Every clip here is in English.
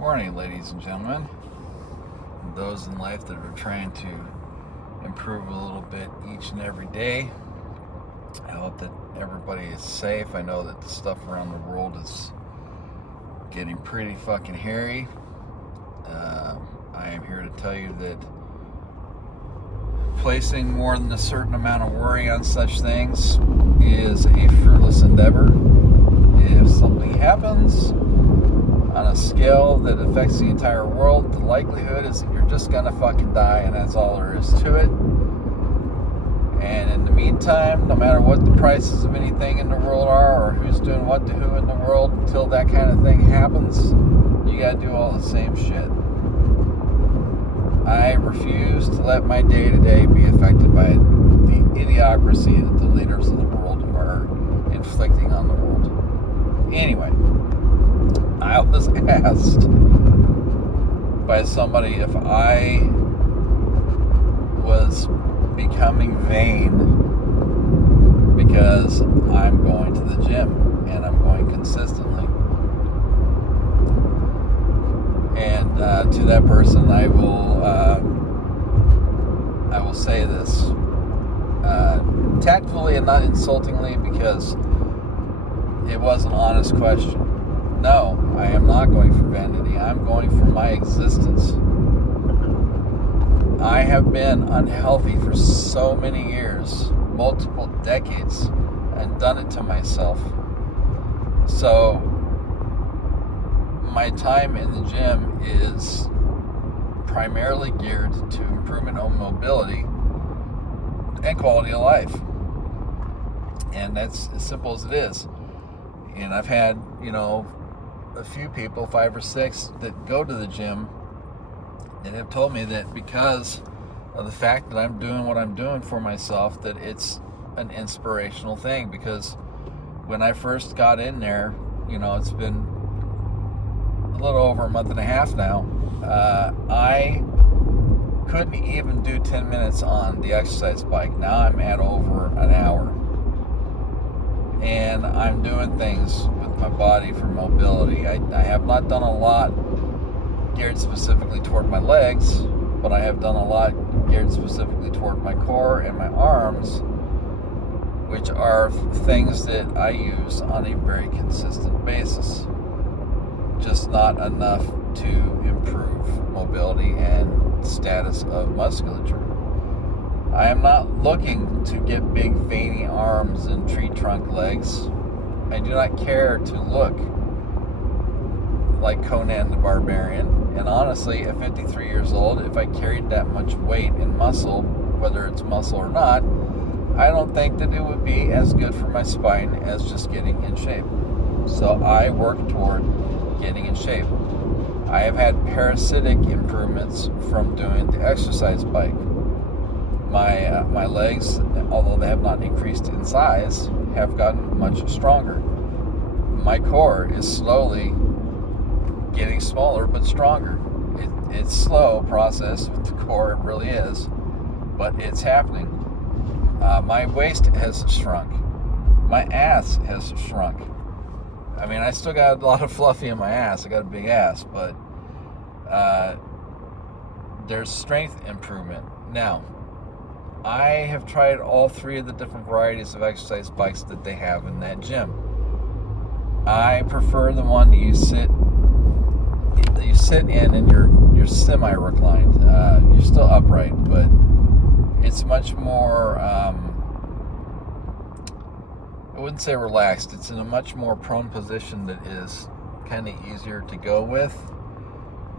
Morning, ladies and gentlemen, and those in life that are trying to improve a little bit each and every day. I hope that everybody is safe. I know that the stuff around the world is getting pretty fucking hairy. I am here to tell you that placing more than a certain amount of worry on such things is a fruitless endeavor. If something happens on a scale that affects the entire world, the likelihood is that you're just gonna fucking die, and that's all there is to it. And in the meantime, no matter what the prices of anything in the world are, or who's doing what to who in the world, until that kind of thing happens, you gotta do all the same shit. I refuse to let my day-to-day be affected by the idiocracy that the leaders of the world are inflicting on the world. Anyway, I was asked by somebody if I was becoming vain because I'm going to the gym and I'm going consistently. And to that person, I will say this tactfully and not insultingly, because it was an honest question. No, I am not going for vanity. I'm going for my existence. I have been unhealthy for so many years, multiple decades, and done it to myself. So my time in the gym is primarily geared to improvement on mobility and quality of life. And that's as simple as it is. And I've had, a few people, 5 or 6, that go to the gym and have told me that because of the fact that I'm doing what I'm doing for myself, that it's an inspirational thing. Because when I first got in there, it's been a little over a month and a half now, I couldn't even do 10 minutes on the exercise bike. Now I'm at over an hour. And I'm doing things with my body for mobility. I have not done a lot geared specifically toward my legs, but I have done a lot geared specifically toward my core and my arms, which are things that I use on a very consistent basis. Just not enough to improve mobility and status of musculature. I am not looking to get big veiny arms and tree trunk legs. I do not care to look like Conan the Barbarian. And honestly, at 53 years old, if I carried that much weight and muscle, whether it's muscle or not, I don't think that it would be as good for my spine as just getting in shape. So I work toward getting in shape. I have had parasitic improvements from doing the exercise bike. My legs, although they have not increased in size, have gotten much stronger. My core is slowly getting smaller but stronger. It's a slow process with the core, it really is, but it's happening. My waist has shrunk. My ass has shrunk. I mean, I still got a lot of fluffy in my ass. I got a big ass, but there's strength improvement. Now, I have tried all 3 of the different varieties of exercise bikes that they have in that gym. I prefer the one that you sit in and you're semi-reclined. You're still upright, but it's much more, I wouldn't say relaxed. It's in a much more prone position that is kind of easier to go with,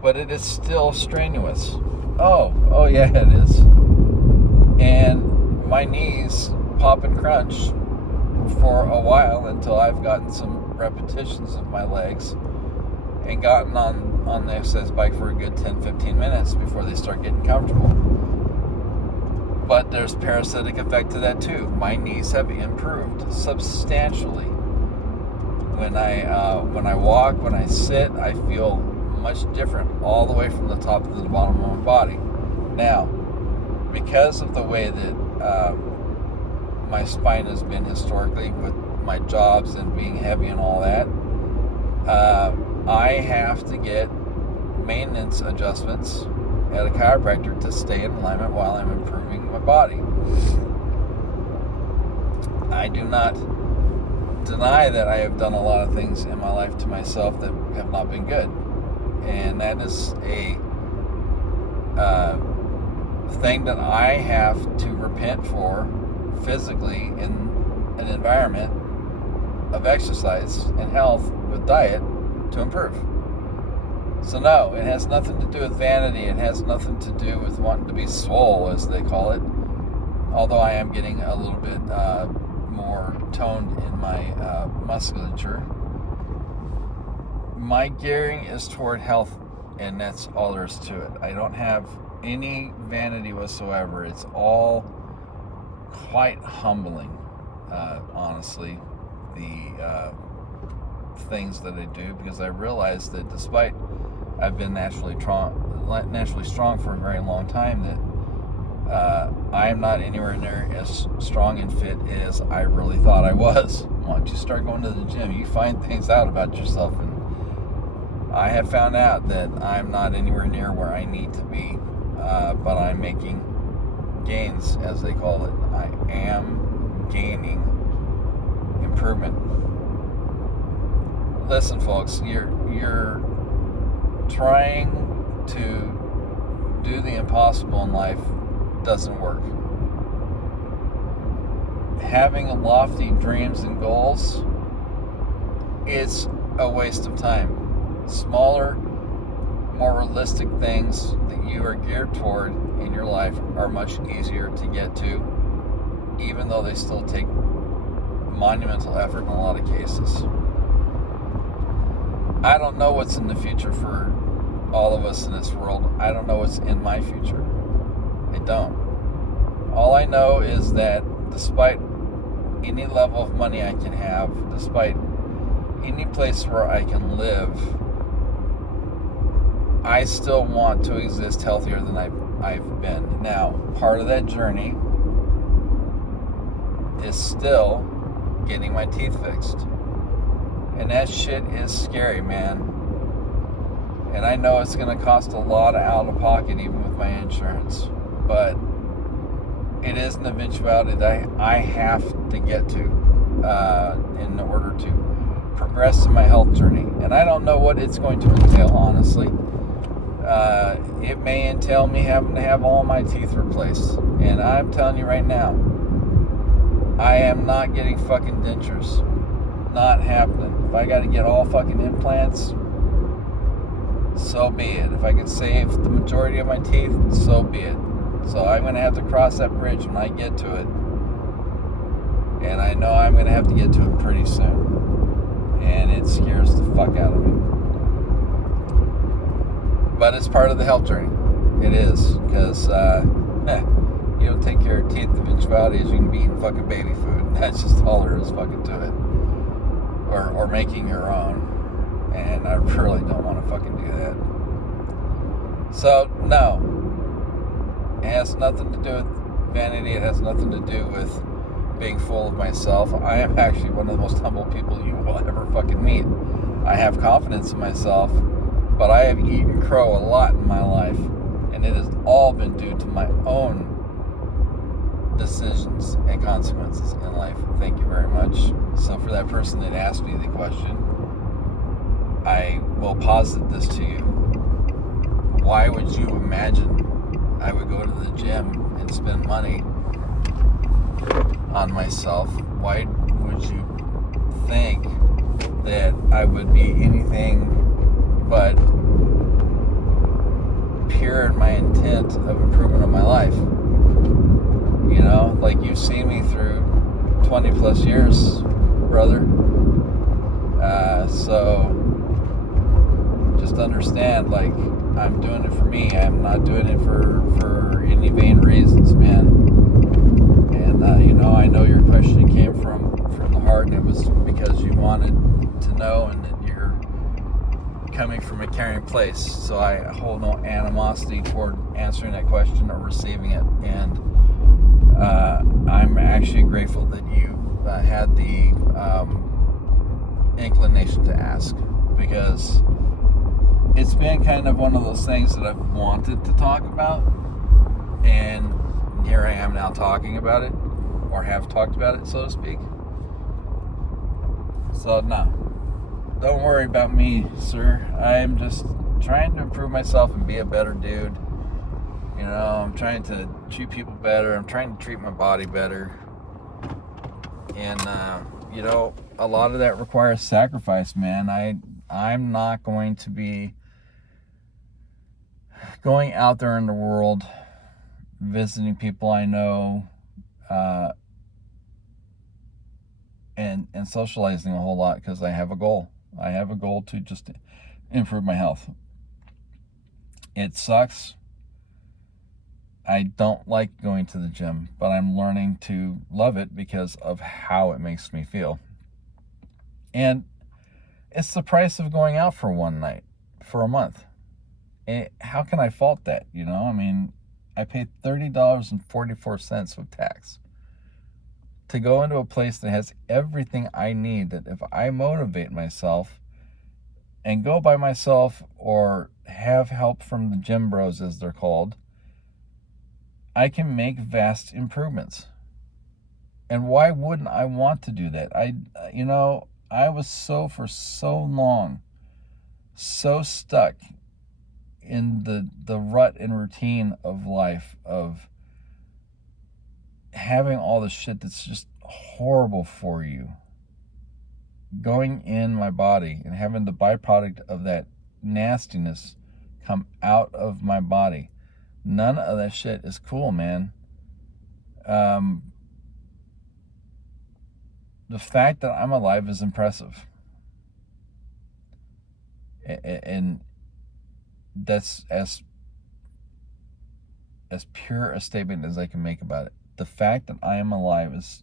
but it is still strenuous. Oh yeah, it is. And my knees pop and crunch for a while until I've gotten some repetitions of my legs and gotten on the exercise bike for a good 10-15 minutes before they start getting comfortable. But there's parasitic effect to that too. My knees have improved substantially. When I walk, when I sit, I feel much different all the way from the top to the bottom of my body. Now, because of the way that my spine has been historically with my jobs and being heavy and all that, I have to get maintenance adjustments at a chiropractor to stay in alignment while I'm improving my body. I do not deny that I have done a lot of things in my life to myself that have not been good. And that is a thing that I have to repent for physically in an environment of exercise and health with diet to improve. So no, it has nothing to do with vanity. It has nothing to do with wanting to be swole, as they call it. Although I am getting a little bit more toned in my musculature. My gearing is toward health, and that's all there is to it. I don't have any vanity whatsoever. It's all quite humbling, honestly, the things that I do, because I realize that despite I've been naturally strong for a very long time, that I am not anywhere near as strong and fit as I really thought I was. Once you start going to the gym, you find things out about yourself, and I have found out that I'm not anywhere near where I need to be, but I'm making gains, as they call it. I am gaining improvement. Listen, folks, you're trying to do the impossible in life doesn't work. Having lofty dreams and goals, it's a waste of time. Smaller, more realistic things that you are geared toward in your life are much easier to get to, even though they still take monumental effort in a lot of cases. I don't know what's in the future for all of us in this world. I don't know what's in my future. I don't. All I know is that despite any level of money I can have, despite any place where I can live, I still want to exist healthier than I've been. Now, part of that journey is still getting my teeth fixed. And that shit is scary, man. And I know it's going to cost a lot out of pocket, even with my insurance. But it is an eventuality that I have to get to in order to progress in my health journey. And I don't know what it's going to entail, honestly. It may entail me having to have all my teeth replaced. And I'm telling you right now, I am not getting fucking dentures. Not happening. If I got to get all fucking implants, so be it. If I can save the majority of my teeth, so be it. So I'm going to have to cross that bridge when I get to it. And I know I'm going to have to get to it pretty soon. And it scares the fuck out of me. But it's part of the health journey. It is. Because you don't take care of teeth, the eventuality is you can be eating fucking baby food. And that's just all there is fucking to it. Or making your own. And I really don't want to fucking do that. So, no. It has nothing to do with vanity. It has nothing to do with being full of myself. I am actually one of the most humble people you will ever fucking meet. I have confidence in myself, but I have eaten crow a lot in my life, and it has all been due to my own decisions and consequences in life. Thank you very much. So for that person that asked me the question, I will posit this to you. Why would you imagine I would go to the gym and spend money on myself? Why would you think that I would be anything but pure in my intent of improvement of my life? You know, like you've seen me through 20 plus years, brother. So just understand, like, I'm doing it for me. I'm not doing it for any vain reasons, man. And you know, I know your question came from the heart, and it was because you wanted to know, and that you're coming from a caring place. So I hold no animosity toward answering that question or receiving it. And I'm actually grateful that you had the inclination to ask, because it's been kind of one of those things that I've wanted to talk about, and here I am now talking about it, or have talked about it, so to speak. So no, don't worry about me, sir. I'm just trying to improve myself and be a better dude. You know, I'm trying to treat people better. I'm trying to treat my body better. And, you know, a lot of that requires sacrifice, man. I'm not going to be going out there in the world, visiting people I know, and socializing a whole lot because I have a goal. I have a goal to just improve my health. It sucks. I don't like going to the gym, but I'm learning to love it because of how it makes me feel. And it's the price of going out for one night, for a month. And how can I fault that, you know? I mean, I paid $30.44 with tax to go into a place that has everything I need, that if I motivate myself and go by myself or have help from the gym bros, as they're called, I can make vast improvements. And why wouldn't I want to do that? I was for so long, so stuck in the rut and routine of life, of having all the shit that's just horrible for you going in my body and having the byproduct of that nastiness come out of my body. None of that shit is cool, man. The fact that I'm alive is impressive. And that's as pure a statement as I can make about it. The fact that I am alive is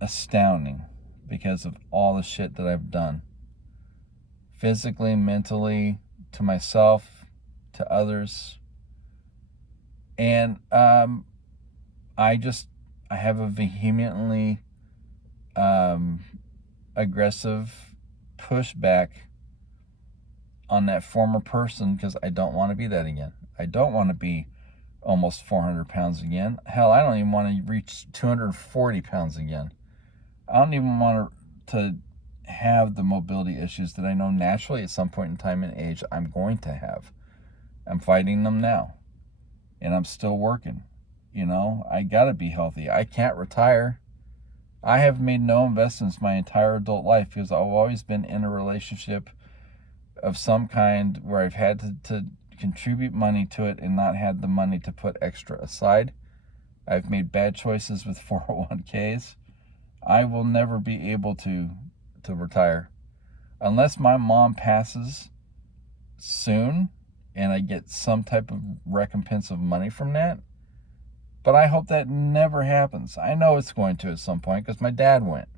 astounding because of all the shit that I've done. Physically, mentally, to myself, to others. And I have a vehemently aggressive pushback on that former person because I don't want to be that again. I don't want to be almost 400 pounds again. Hell, I don't even want to reach 240 pounds again. I don't even want to have the mobility issues that I know naturally at some point in time and age I'm going to have. I'm fighting them now. And I'm still working. You know, I gotta be healthy. I can't retire. I have made no investments my entire adult life because I've always been in a relationship of some kind where I've had to contribute money to it and not had the money to put extra aside. I've made bad choices with 401ks. I will never be able to retire unless my mom passes soon and I get some type of recompense of money from that. But I hope that never happens. I know it's going to at some point because my dad went.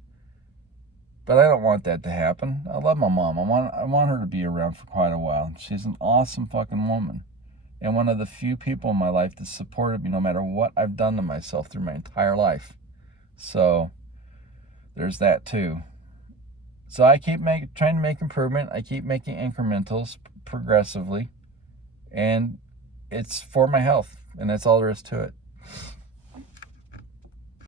But I don't want that to happen. I love my mom. I want her to be around for quite a while. She's an awesome fucking woman. And one of the few people in my life that supported me no matter what I've done to myself through my entire life. So there's that too. So I keep trying to make improvement. I keep making incrementals progressively. And it's for my health. And that's all there is to it.